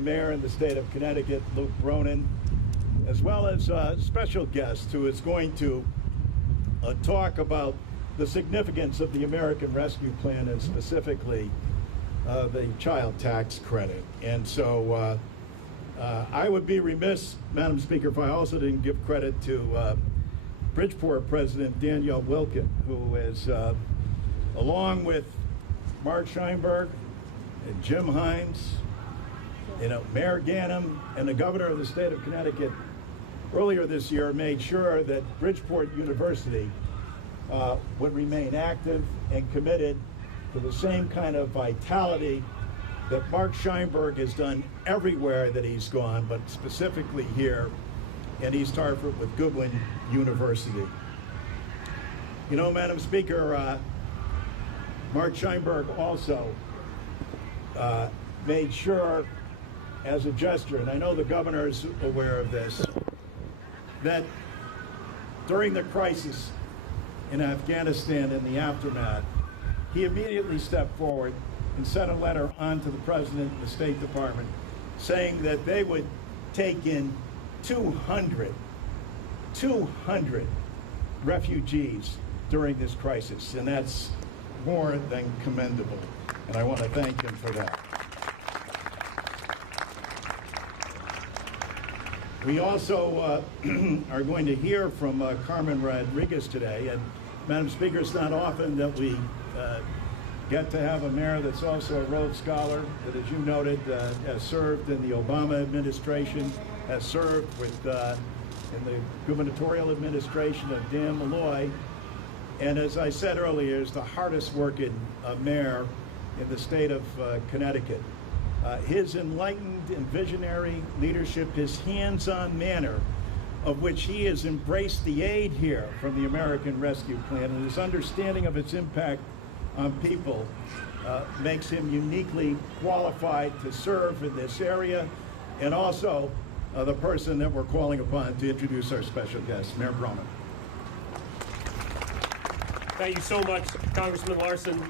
Mayor in the state of Connecticut, Luke Bronin, as well as a special guest who is going to talk about the significance of the American Rescue Plan and specifically the child tax credit. And so I would be remiss, Madam Speaker, if I also didn't give credit to Bridgeport President Danielle Wilkin, who is, along with Mark Scheinberg and Jim Hines, Mayor Ganim and the governor of the state of Connecticut earlier this year made sure that Bridgeport University would remain active and committed to the same kind of vitality that Mark Scheinberg has done everywhere that he's gone, but specifically here in East Hartford with Goodwin University. Madam Speaker, Mark Scheinberg also made sure, as a gesture, and I know the governor is aware of this, that during the crisis in Afghanistan and the aftermath, he immediately stepped forward and sent a letter on to the President and the State Department saying that they would take in 200 refugees during this crisis, and that's more than commendable, and I want to thank him for that. We also are going to hear from Carmen Rodriguez today, and Madam Speaker, it's not often that we get to have a mayor that's also a Rhodes Scholar, that, as you noted, has served in the Obama administration, has served with in the gubernatorial administration of Dan Malloy, and as I said earlier, is the hardest working mayor in the state of Connecticut. His enlightened and visionary leadership, his hands-on manner of which he has embraced the aid here from the American Rescue Plan, and his understanding of its impact on people makes him uniquely qualified to serve in this area, and also the person that we're calling upon to introduce our special guest, Mayor Bronin. Thank you so much, Congressman Larson.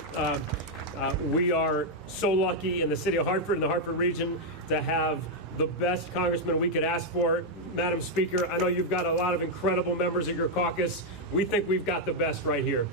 We are so lucky in the city of Hartford and the Hartford region to have the best congressman we could ask for. Madam Speaker, I know you've got a lot of incredible members of your caucus. We think we've got the best right here.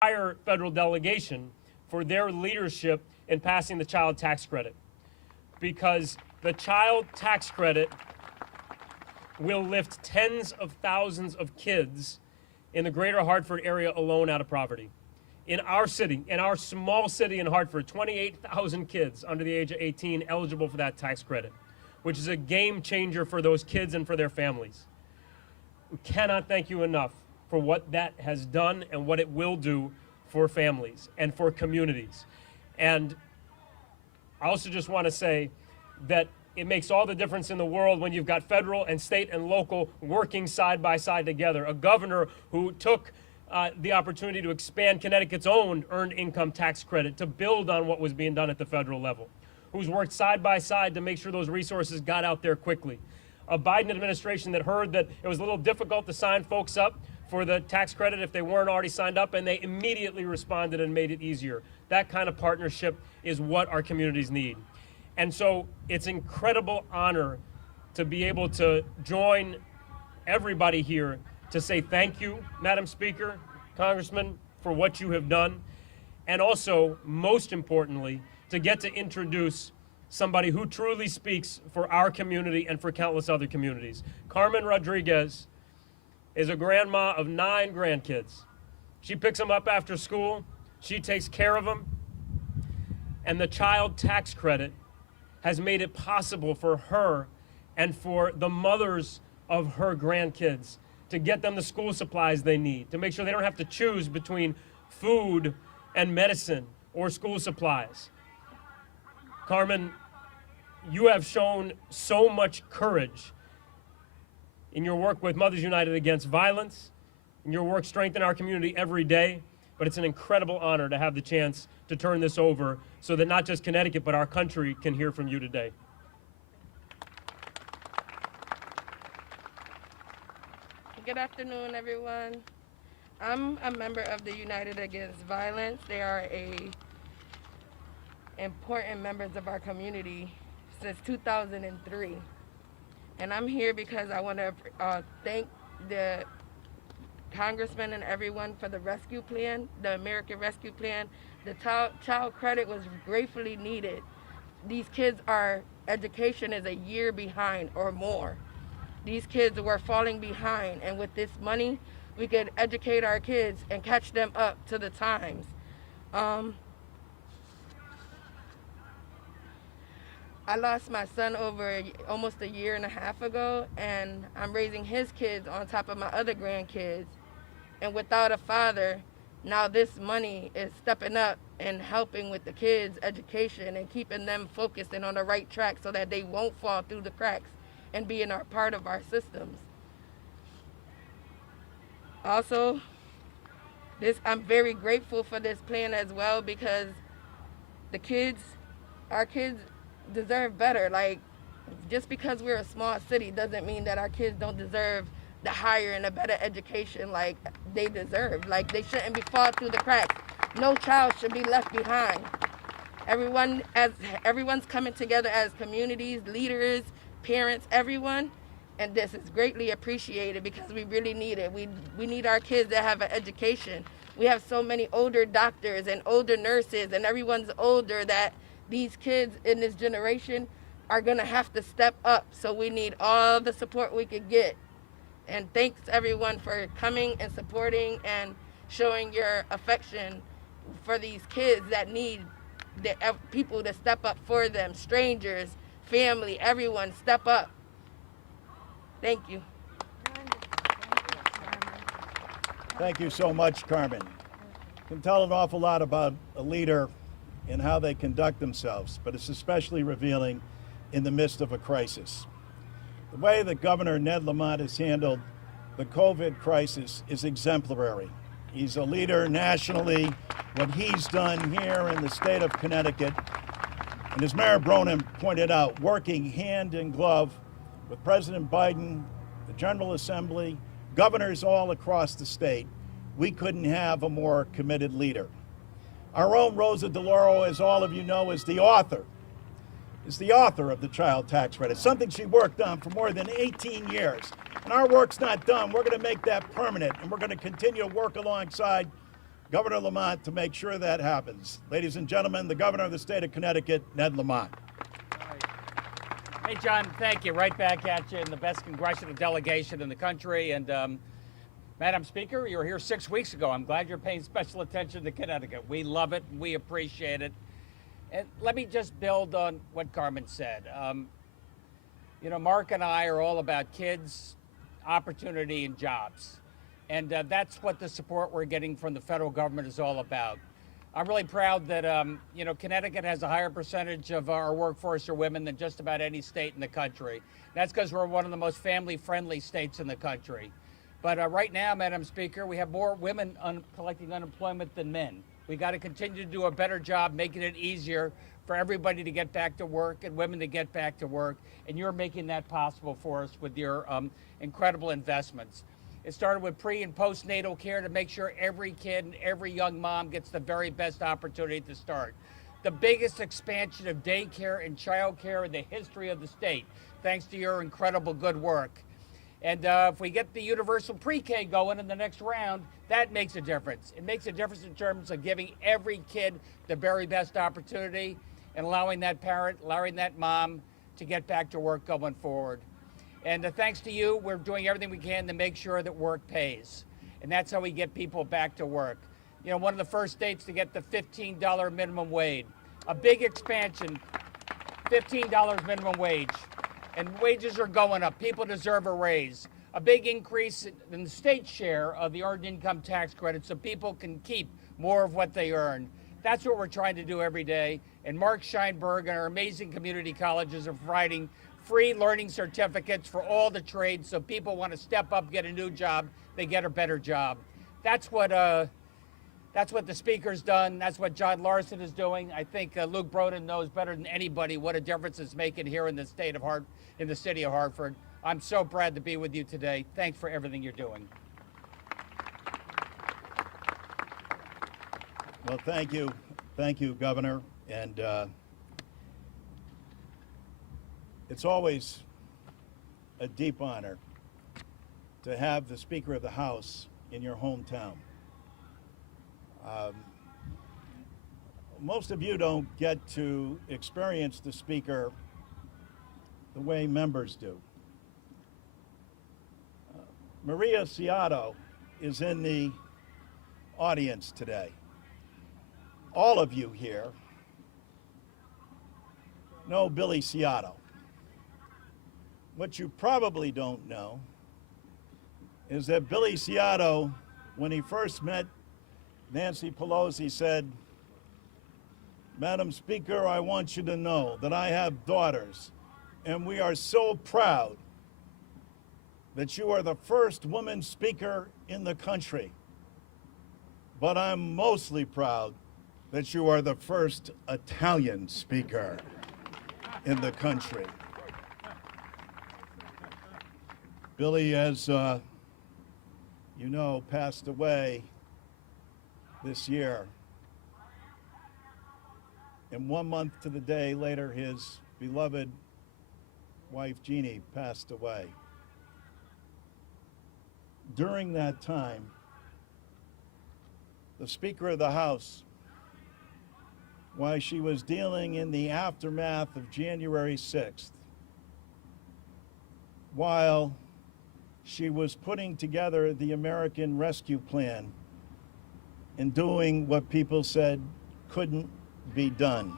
Entire federal delegation for their leadership in passing the child tax credit, because the child tax credit will lift tens of thousands of kids in the greater Hartford area alone out of poverty. In our city, in our small city in Hartford, 28,000 kids under the age of 18 eligible for that tax credit, which is a game changer for those kids and for their families. We cannot thank you enough for what that has done and what it will do for families and for communities. And I also just want to say that it makes all the difference in the world when you've got federal and state and local working side by side together. A governor who took the opportunity to expand Connecticut's own earned income tax credit to build on what was being done at the federal level, who's worked side by side to make sure those resources got out there quickly. A Biden administration that heard that it was a little difficult to sign folks up for the tax credit if they weren't already signed up, and they immediately responded and made it easier. That kind of partnership is what our communities need. And so it's an incredible honor to be able to join everybody here to say thank you, Madam Speaker, Congressman, for what you have done. And also, most importantly, to get to introduce somebody who truly speaks for our community and for countless other communities. Carmen Rodriguez is a grandma of 9 grandkids. She picks them up after school. She takes care of them. And the child tax credit has made it possible for her and for the mothers of her grandkids to get them the school supplies they need, to make sure they don't have to choose between food and medicine or school supplies. Carmen, you have shown so much courage in your work with Mothers United Against Violence, in your work strengthening our community every day, but it's an incredible honor to have the chance to turn this over so that not just Connecticut, but our country can hear from you today. Good afternoon, everyone. I'm a member of the United Against Violence. They are important members of our community since 2003. And I'm here because I want to thank the congressman and everyone for the rescue plan, the American Rescue Plan. The child credit was gratefully needed. These kids' education is a year behind or more. These kids were falling behind, and with this money, we could educate our kids and catch them up to the times. I lost my son over almost a year and a half ago, and I'm raising his kids on top of my other grandkids. And without a father, now this money is stepping up and helping with the kids' education and keeping them focused and on the right track so that they won't fall through the cracks and being a part of our systems. Also, I'm very grateful for this plan as well because our kids deserve better. Like, just because we're a small city doesn't mean that our kids don't deserve the higher and a better education like they deserve. Like, they shouldn't be fall through the cracks. No child should be left behind. Everyone's coming together as communities, leaders, parents, everyone, and this is greatly appreciated because we really need it. We need our kids to have an education. We have so many older doctors and older nurses, and everyone's older that these kids in this generation are gonna have to step up. So we need all the support we could get. And thanks everyone for coming and supporting and showing your affection for these kids that need people to step up for them, strangers, family, everyone step up. Thank you. Thank you so much, Carmen. You can tell an awful lot about a leader and how they conduct themselves, but it's especially revealing in the midst of a crisis. The way that Governor Ned Lamont has handled the COVID crisis is exemplary. He's a leader nationally. What he's done here in the state of Connecticut, and as Mayor Bronin pointed out, working hand in glove with President Biden, the General Assembly, governors all across the state, we couldn't have a more committed leader. Our own Rosa DeLauro, as all of you know, is the author of the child tax credit, something she worked on for more than 18 years. And our work's not done. We're going to make that permanent, and we're going to continue to work alongside Governor Lamont to make sure that happens. Ladies and gentlemen, the Governor of the state of Connecticut, Ned Lamont. Hey, John, thank you. Right back at you in the best congressional delegation in the country. And Madam Speaker, you were here 6 weeks ago. I'm glad you're paying special attention to Connecticut. We love it, and we appreciate it. And let me just build on what Carmen said. You know, Mark and I are all about kids, opportunity, and jobs. And that's what the support we're getting from the federal government is all about. I'm really proud that, you know, Connecticut has a higher percentage of our workforce are women than just about any state in the country. That's because we're one of the most family-friendly states in the country. But right now, Madam Speaker, we have more women collecting unemployment than men. We got to continue to do a better job making it easier for everybody to get back to work and women to get back to work. And you're making that possible for us with your incredible investments. It started with pre and postnatal care to make sure every kid and every young mom gets the very best opportunity to start. The biggest expansion of daycare and childcare in the history of the state, thanks to your incredible good work. And if we get the universal pre-K going in the next round, that makes a difference. It makes a difference in terms of giving every kid the very best opportunity and allowing that parent, allowing that mom to get back to work going forward. And thanks to you, we're doing everything we can to make sure that work pays. And that's how we get people back to work. You know, one of the first states to get the $15 minimum wage. A big expansion, $15 minimum wage, and wages are going up. People deserve a raise. A big increase in the state share of the earned income tax credit so people can keep more of what they earn. That's what we're trying to do every day. And Mark Scheinberg and our amazing community colleges are providing free learning certificates for all the trades so people want to step up, get a new job, they get a better job. That's what the Speaker's done. That's what John Larson is doing. I think Luke Broden knows better than anybody what a difference it's making here in the city of Hartford. I'm so proud to be with you today. Thanks for everything you're doing. Well, thank you, Governor. And it's always a deep honor to have the Speaker of the House in your hometown. Most of you don't get to experience the Speaker the way members do. Maria Ciotto is in the audience today. All of you here know Billy Ciotto. What you probably don't know is that Billy Ciotto, when he first met Nancy Pelosi, said, "Madam Speaker, I want you to know that I have daughters, and we are so proud that you are the first woman speaker in the country. But I'm mostly proud that you are the first Italian speaker in the country." Billy, as you know, passed away this year. And 1 month to the day later, his beloved wife, Jeannie, passed away. During that time, the Speaker of the House, while she was dealing in the aftermath of January 6th, while she was putting together the American Rescue Plan and doing what people said couldn't be done,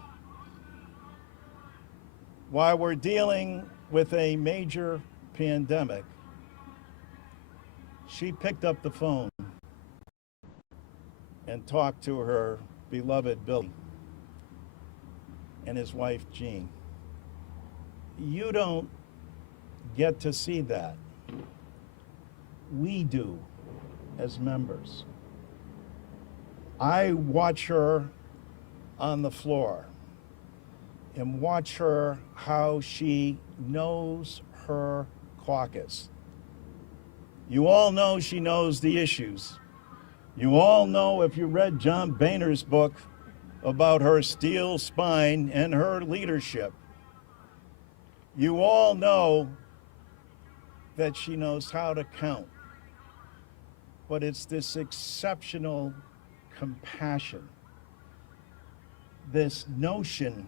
while we're dealing with a major pandemic, she picked up the phone and talked to her beloved Billy and his wife, Jean. You don't get to see that. We do as members. I watch her on the floor and watch her how she knows her caucus. You all know she knows the issues. You all know, if you read John Boehner's book, about her steel spine and her leadership. You all know that she knows how to count. But it's this exceptional compassion, this notion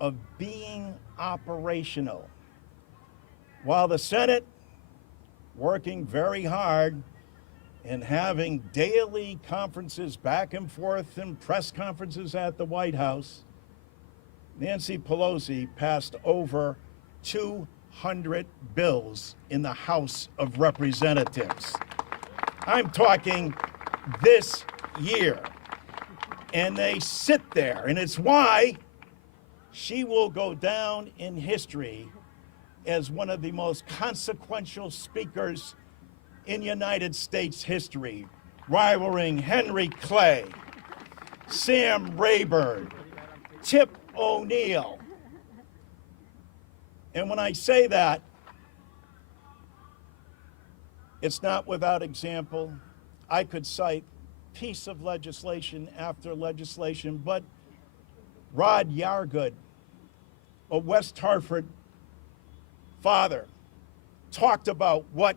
of being operational. While the Senate, working very hard and having daily conferences back and forth and press conferences at the White House, Nancy Pelosi passed over 200 bills in the House of Representatives. I'm talking this year. And they sit there, and it's why she will go down in history as one of the most consequential speakers in United States history, rivaling Henry Clay, Sam Rayburn, Tip O'Neill. And when I say that, it's not without example. I could cite piece of legislation after legislation, but Rod Yargood, a West Hartford father, talked about what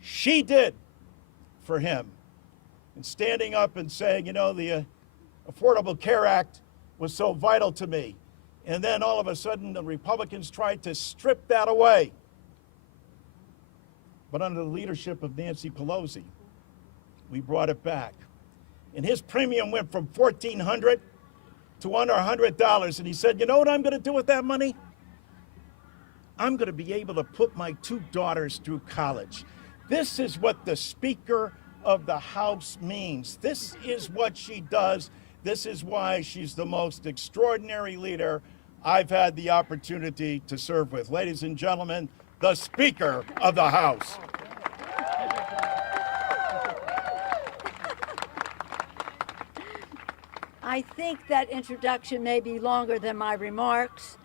she did for him, and standing up and saying, you know, the Affordable Care Act was so vital to me. And then all of a sudden the Republicans tried to strip that away. But under the leadership of Nancy Pelosi, we brought it back. And his premium went from $1,400 to under $100, and he said, you know what I'm going to do with that money? I'm going to be able to put my 2 daughters through college. This is what the Speaker of the House means. This is what she does. This is why she's the most extraordinary leader I've had the opportunity to serve with. Ladies and gentlemen, the Speaker of the House. I think that introduction may be longer than my remarks,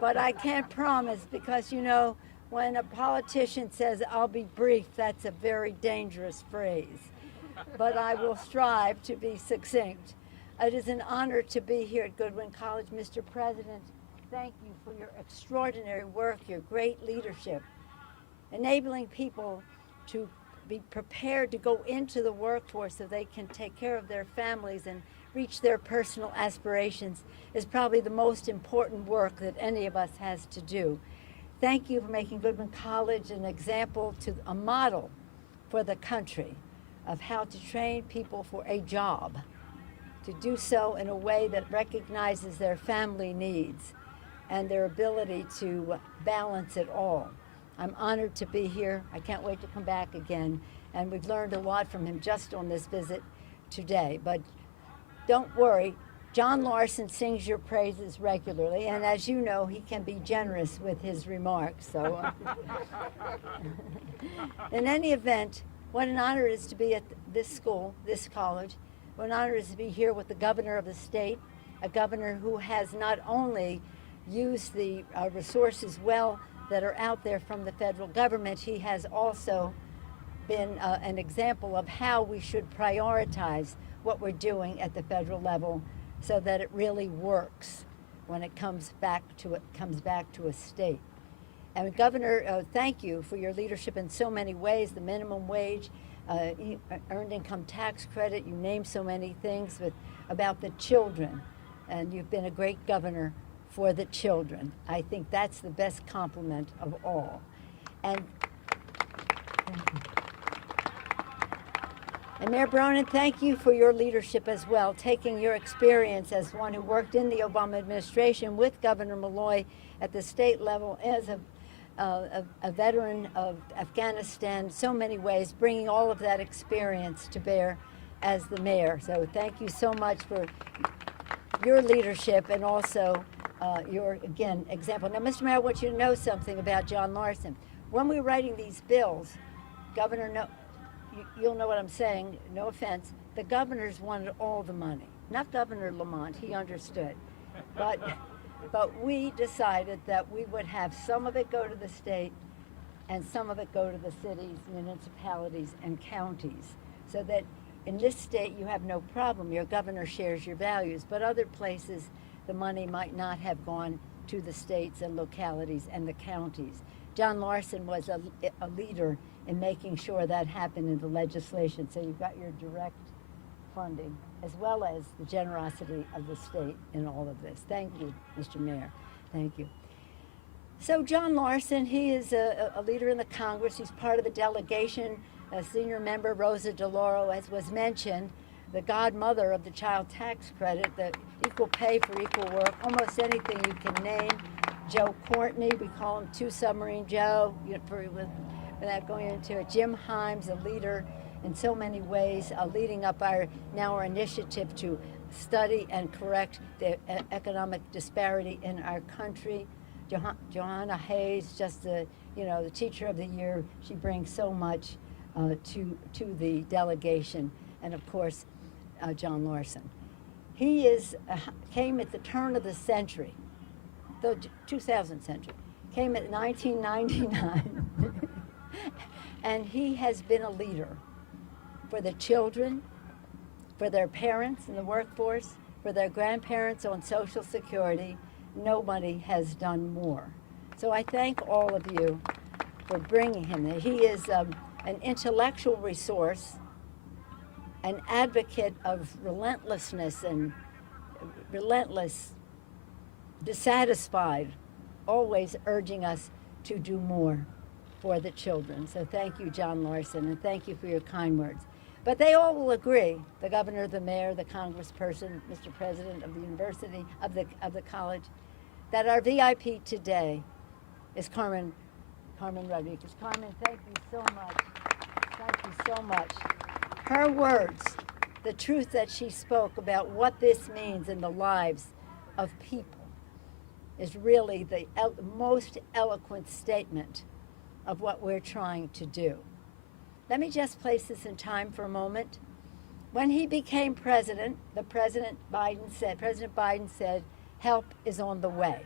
but I can't promise because, you know, when a politician says, I'll be brief, that's a very dangerous phrase. But I will strive to be succinct. It is an honor to be here at Goodwin College. Mr. President, thank you for your extraordinary work, your great leadership, enabling people to be prepared to go into the workforce so they can take care of their families and reach their personal aspirations is probably the most important work that any of us has to do. Thank you for making Goodwin College an example, to a model for the country of how to train people for a job, to do so in a way that recognizes their family needs and their ability to balance it all. I'm honored to be here. I can't wait to come back again. And we've learned a lot from him just on this visit today. But don't worry, John Larson sings your praises regularly, and as you know, he can be generous with his remarks. So, in any event, what an honor it is to be at this school, this college. What an honor it is to be here with the governor of the state, a governor who has not only used the resources well that are out there from the federal government, he has also been an example of how we should prioritize what we're doing at the federal level so that it really works when it comes back to a state. And Governor, thank you for your leadership in so many ways, the minimum wage, earned income tax credit, you named so many things about the children, and you've been a great governor for the children. I think that's the best compliment of all. And Mayor Bronin, thank you for your leadership as well, taking your experience as one who worked in the Obama administration with Governor Malloy at the state level as a veteran of Afghanistan, so many ways, bringing all of that experience to bear as the mayor. So thank you so much for your leadership and also your, again, example. Now, Mr. Mayor, I want you to know something about John Larson. When we were writing these bills, Governor, you'll know what I'm saying, no offense, the governors wanted all the money. Not Governor Lamont, he understood. But we decided that we would have some of it go to the state and some of it go to the cities, municipalities, and counties. So that in this state you have no problem, your governor shares your values, but other places the money might not have gone to the states and localities and the counties. John Larson was a leader in making sure that happened in the legislation. So you've got your direct funding as well as the generosity of the state in all of this. Thank you, Mr. Mayor. Thank you. So John Larson, he is a leader in the Congress. He's part of the delegation, a senior member, Rosa DeLauro, as was mentioned, the godmother of the child tax credit, the equal pay for equal work, almost anything you can name. Joe Courtney, we call him Two Submarine Joe, without going into it. Jim Himes, a leader in so many ways, leading up our initiative to study and correct the economic disparity in our country. Johanna Hayes, just the teacher of the year. She brings so much to the delegation, and of course, John Larson. He came at the turn of the century, the 2000th century, came at 1999, and he has been a leader for the children, for their parents in the workforce, for their grandparents on Social Security. Nobody has done more. So I thank all of you for bringing him there. He is an intellectual resource, an advocate of relentlessness and relentless, dissatisfied, always urging us to do more for the children. So thank you, John Larson, and thank you for your kind words. But they all will agree, the governor, the mayor, the congressperson, Mr. President of the university, of the college, that our VIP today is Carmen Rodriguez. Carmen, thank you so much. Thank you so much. Her words, the truth that she spoke about what this means in the lives of people, is really the most eloquent statement of what we're trying to do. Let me just place this in time for a moment. When he became president, President Biden said, help is on the way.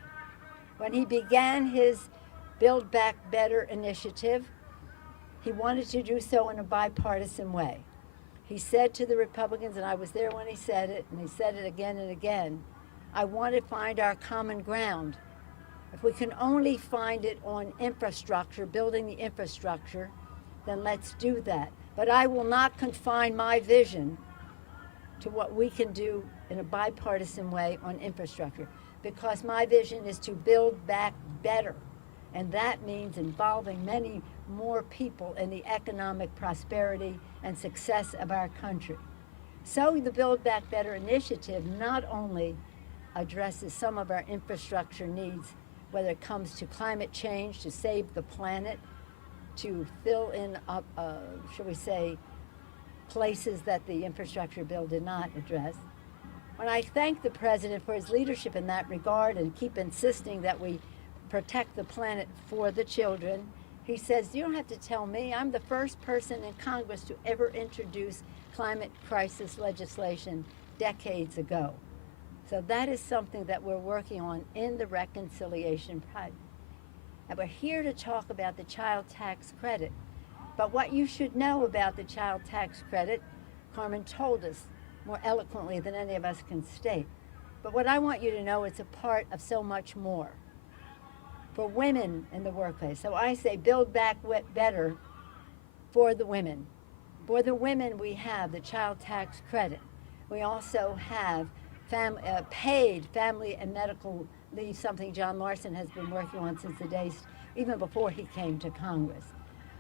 When he began his Build Back Better initiative, he wanted to do so in a bipartisan way. He said to the Republicans, and I was there when he said it, and he said it again and again, I want to find our common ground. If we can only find it on infrastructure, building the infrastructure, then let's do that. But I will not confine my vision to what we can do in a bipartisan way on infrastructure, because my vision is to build back better. And that means involving many more people in the economic prosperity and success of our country. So the Build Back Better initiative not only addresses some of our infrastructure needs, whether it comes to climate change, to save the planet, to fill in, shall we say, places that the infrastructure bill did not address. When I thank the president for his leadership in that regard and keep insisting that we protect the planet for the children, he says, you don't have to tell me, I'm the first person in Congress to ever introduce climate crisis legislation decades ago. So that is something that we're working on in the reconciliation project. And we're here to talk about the child tax credit. But what you should know about the child tax credit, Carmen told us more eloquently than any of us can state. But what I want you to know, it's a part of so much more. For women in the workplace. So I say build back better for the women. For the women, we have the child tax credit. We also have paid family and medical leave, something John Larson has been working on since the days, even before he came to Congress.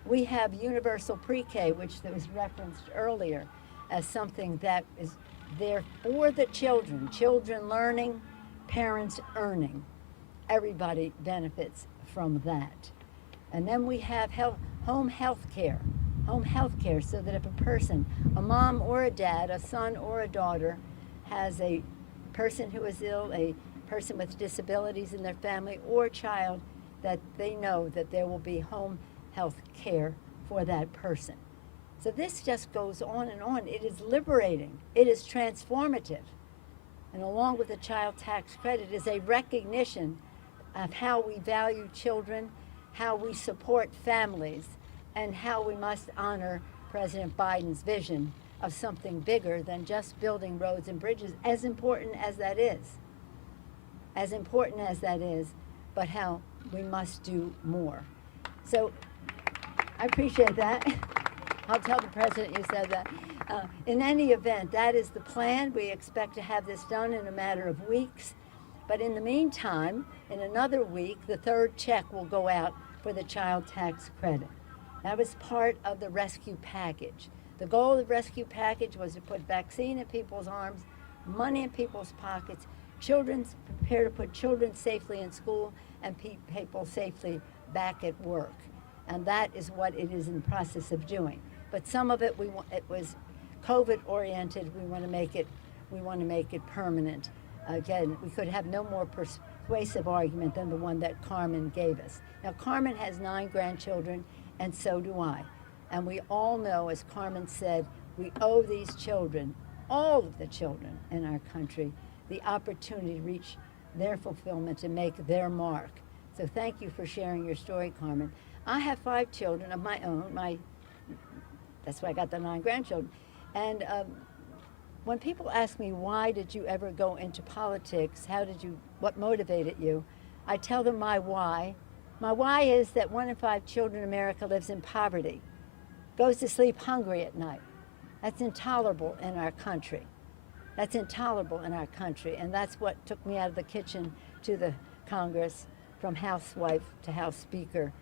We have universal pre-K, which was referenced earlier as something that is there for the children. Children learning, parents earning. Everybody benefits from that. And then we have home health care. Home health care, so that if a person, a mom or a dad, a son or a daughter, has a person who is ill, a person with disabilities in their family, or a child, that they know that there will be home health care for that person. So this just goes on and on. It is liberating. It is transformative. And along with the child tax credit is a recognition of how we value children, how we support families, and how we must honor President Biden's vision of something bigger than just building roads and bridges, as important as that is. As important as that is, but how we must do more. So I appreciate that. I'll tell the president you said that. In any event, that is the plan. We expect to have this done in a matter of weeks. But in the meantime, in another week, the third check will go out for the child tax credit. That was part of the rescue package. The goal of the rescue package was to put vaccine in people's arms, money in people's pockets, prepare to put children safely in school, and people safely back at work. And that is what it is in the process of doing. But some of it, it was COVID oriented. We want to make it permanent. Again, we could have no more persuasive argument than the one that Carmen gave us. Now, Carmen has 9 grandchildren, and so do I. And we all know, as Carmen said, we owe these children, all of the children in our country, the opportunity to reach their fulfillment and make their mark. So thank you for sharing your story, Carmen. I have 5 children of my own. That's why I got the 9 grandchildren. And when people ask me, why did you ever go into politics? What motivated you? I tell them my why. My why is that 1 in 5 children in America lives in poverty, goes to sleep hungry at night. That's intolerable in our country. That's intolerable in our country. And that's what took me out of the kitchen to the Congress, from housewife to House Speaker,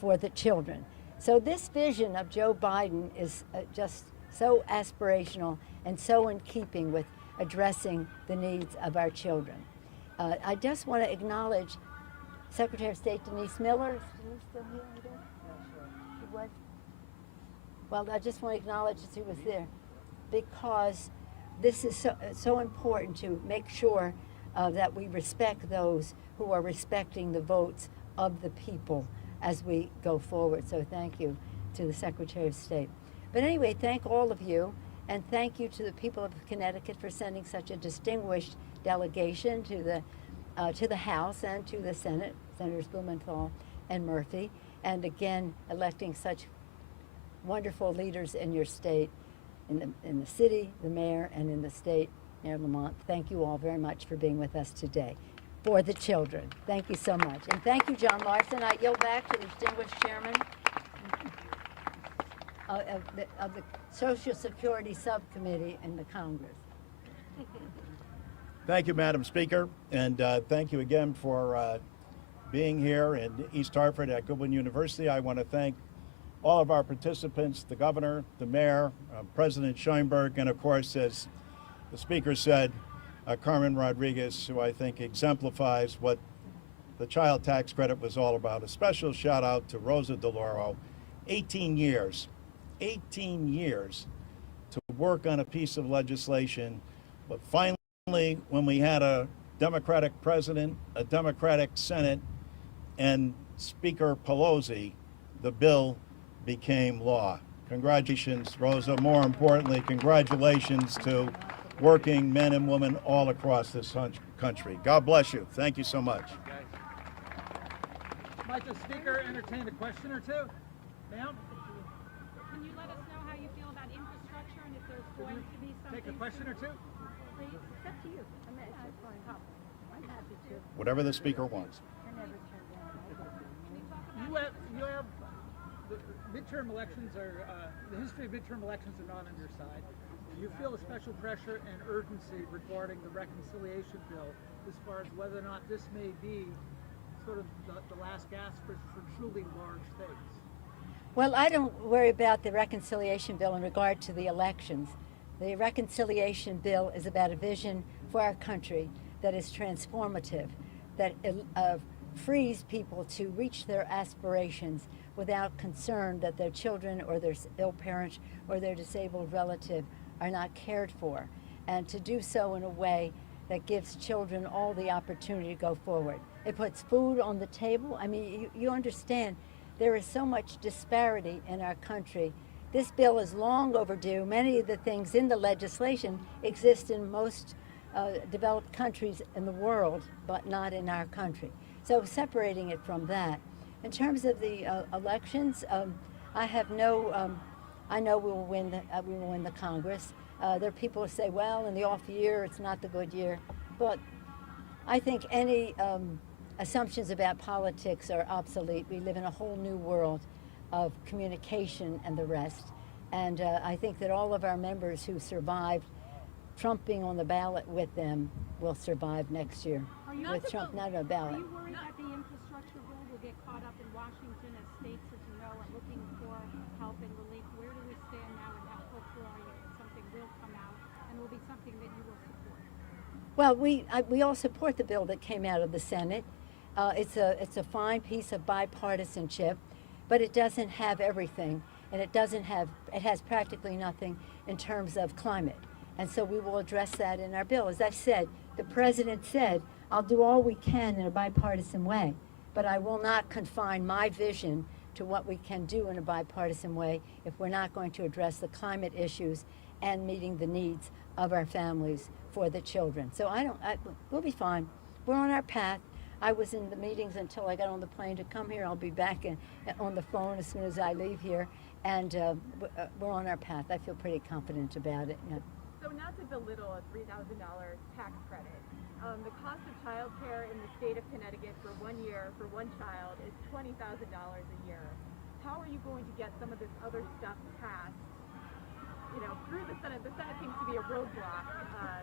for the children. So this vision of Joe Biden is just so aspirational and so in keeping with addressing the needs of our children. I just want to acknowledge Secretary of State Denise Miller. Is she still here? I guess? She was. Well, I just want to acknowledge that she was there because this is so important to make sure that we respect those who are respecting the votes of the people as we go forward. So thank you to the Secretary of State. But anyway, thank all of you, and thank you to the people of Connecticut for sending such a distinguished delegation to the House and to the Senate, Senators Blumenthal and Murphy, and again electing such wonderful leaders in your state, in the city, the mayor, and in the state, Ned Lamont. Thank you all very much for being with us today. For the children. Thank you so much. And thank you, John Larson. I yield back to the distinguished chairman of the Social Security Subcommittee in the Congress. Thank you, Madam Speaker, and thank you again for being here in East Hartford at Goodwin University. I want to thank all of our participants, the governor, the mayor, President Scheinberg, and of course, as the speaker said, Carmen Rodriguez, who I think exemplifies what the child tax credit was all about. A special shout out to Rosa DeLauro, 18 years to work on a piece of legislation, but finally, when we had a Democratic president, a Democratic Senate, and Speaker Pelosi, the bill became law. Congratulations, Rosa. More importantly, congratulations to working men and women all across this country. God bless you. Thank you so much. Might the speaker entertain a question or two? Ma'am? Can you let us know how you feel about infrastructure and if there's going to be something? Take a question or two? Please, it's up to you. I'm happy to. Whatever the speaker wants. You have the midterm elections are the history of midterm elections are not on your side. Do you feel a special pressure and urgency regarding the reconciliation bill as far as whether or not this may be sort of the last gasp for truly large things? Well, I don't worry about the reconciliation bill in regard to the elections. The reconciliation bill is about a vision for our country that is transformative, that frees people to reach their aspirations without concern that their children or their ill parent or their disabled relative are not cared for, and to do so in a way that gives children all the opportunity to go forward. It puts food on the table. I mean, you understand there is so much disparity in our country. This bill is long overdue. Many of the things in the legislation exist in most developed countries in the world, but not in our country. So separating it from that. In terms of the elections, I have no, I know we will win the Congress. There are people who say, well, in the off year, it's not the good year. But I think any assumptions about politics are obsolete. We live in a whole new world of communication and the rest. And I think that all of our members who survived Trump being on the ballot with them will survive next year. With Trump not on the ballot. Are you worried that the infrastructure bill will get caught up in Washington as states, as you know, are looking for help and relief? Where do we stand now, and how hopeful are you that something will come out and will be something that you will support? Well, we all support the bill that came out of the Senate. It's a fine piece of bipartisanship, but it doesn't have everything, and it has practically nothing in terms of climate. And so we will address that in our bill. As I've said, the president said, I'll do all we can in a bipartisan way, but I will not confine my vision to what we can do in a bipartisan way if we're not going to address the climate issues and meeting the needs of our families for the children. So we'll be fine. We're on our path. I was in the meetings until I got on the plane to come here. I'll be back on the phone as soon as I leave here, and we're on our path. I feel pretty confident about it. Yeah. So not to belittle a $3,000 tax credit, the cost of child care in the state of Connecticut for 1 year for one child is $20,000 a year. How are you going to get some of this other stuff passed, through the Senate? The Senate seems to be a roadblock.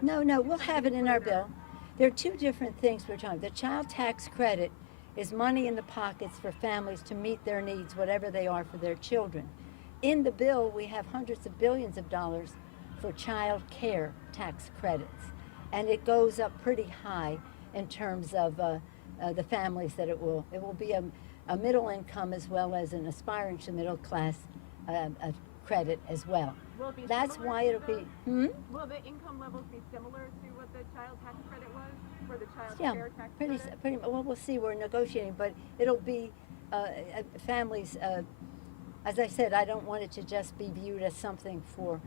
No, we'll have it in our bill. There are two different things we're talking. The child tax credit is money in the pockets for families to meet their needs, whatever they are, for their children. In the bill, we have hundreds of billions of dollars for child care tax credits. And it goes up pretty high in terms of the families that it will be a middle income as well as an aspiring to middle class credit as well. Will it be That's similar why to it'll be, Will the income levels be similar to what the child tax credit was for the child care tax credit? pretty. Well, we'll see. We're negotiating, but it'll be families. As I said, I don't want it to just be viewed as something for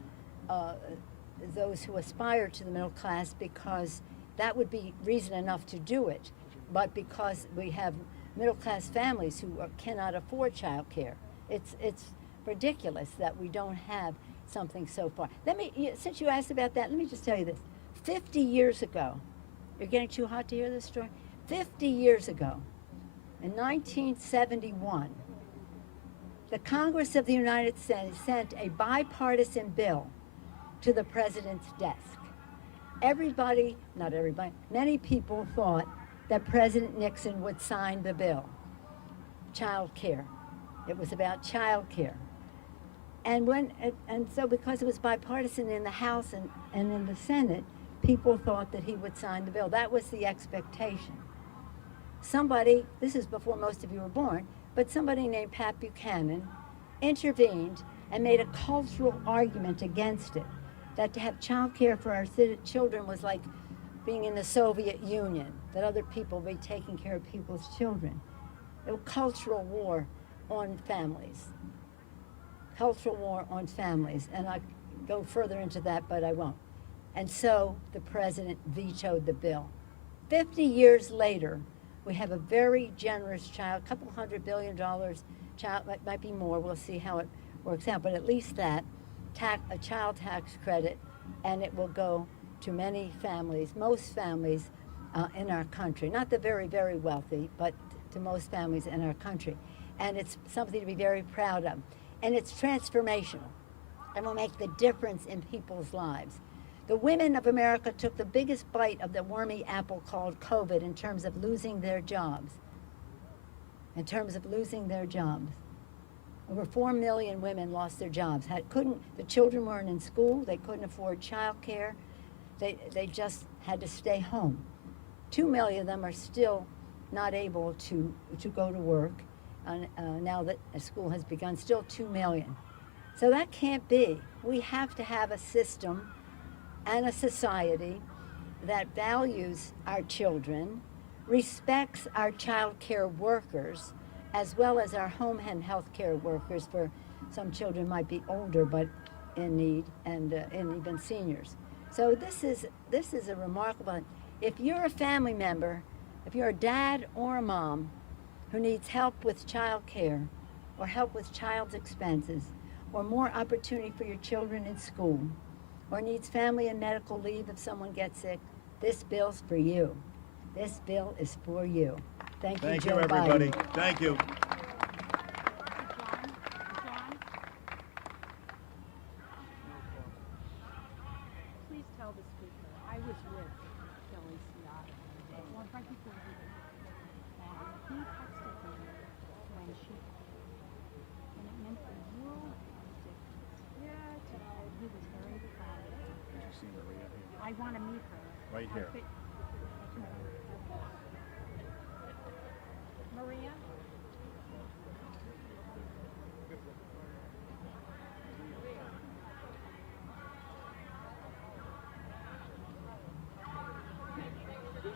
those who aspire to the middle class, because that would be reason enough to do it. But because we have middle class families who cannot afford child care, it's ridiculous that we don't have something so far. Since you asked about that, let me just tell you this. 50 years ago, you're getting too hot to hear this story? 50 years ago, in 1971, the Congress of the United States sent a bipartisan bill to the president's desk. Everybody, not everybody, many people thought that President Nixon would sign the bill. Child care. It was about child care. And so because it was bipartisan in the House and in the Senate, people thought that he would sign the bill. That was the expectation. Somebody, this is before most of you were born, but somebody named Pat Buchanan intervened and made a cultural argument against it, that to have child care for our children was like being in the Soviet Union, that other people would be taking care of people's children. A cultural war on families. Cultural war on families. And I go further into that, but I won't. And so the president vetoed the bill. 50 years later, we have a very generous child, couple $100 billion child, might be more, we'll see how it works out, but at least that, a child tax credit, and it will go to many families, most families in our country. Not the very, very wealthy, but to most families in our country. And it's something to be very proud of. And it's transformational and will make the difference in people's lives. The women of America took the biggest bite of the wormy apple called COVID in terms of losing their jobs. In terms of losing their jobs. Over 4 million women lost their jobs. The children weren't in school, they couldn't afford child care, they just had to stay home. 2 million of them are still not able to go to work now that school has begun, still 2 million. So that can't be. We have to have a system and a society that values our children, respects our child care workers, as well as our home and health care workers, for some children might be older but in need, and even seniors. So this is a remarkable. If you're a family member, if you're a dad or a mom who needs help with child care, or help with child's expenses, or more opportunity for your children in school, or needs family and medical leave if someone gets sick, this bill's for you. This bill is for you. Thank you, Joe Biden. Thank you, everybody. Thank you. John, please tell the speaker, I was with Pelosi right before he did. And he texted me when she and it meant the world difference. Yeah, it did. He was very proud of her. Did you see Maria here? I want to meet her. Right here. Maria?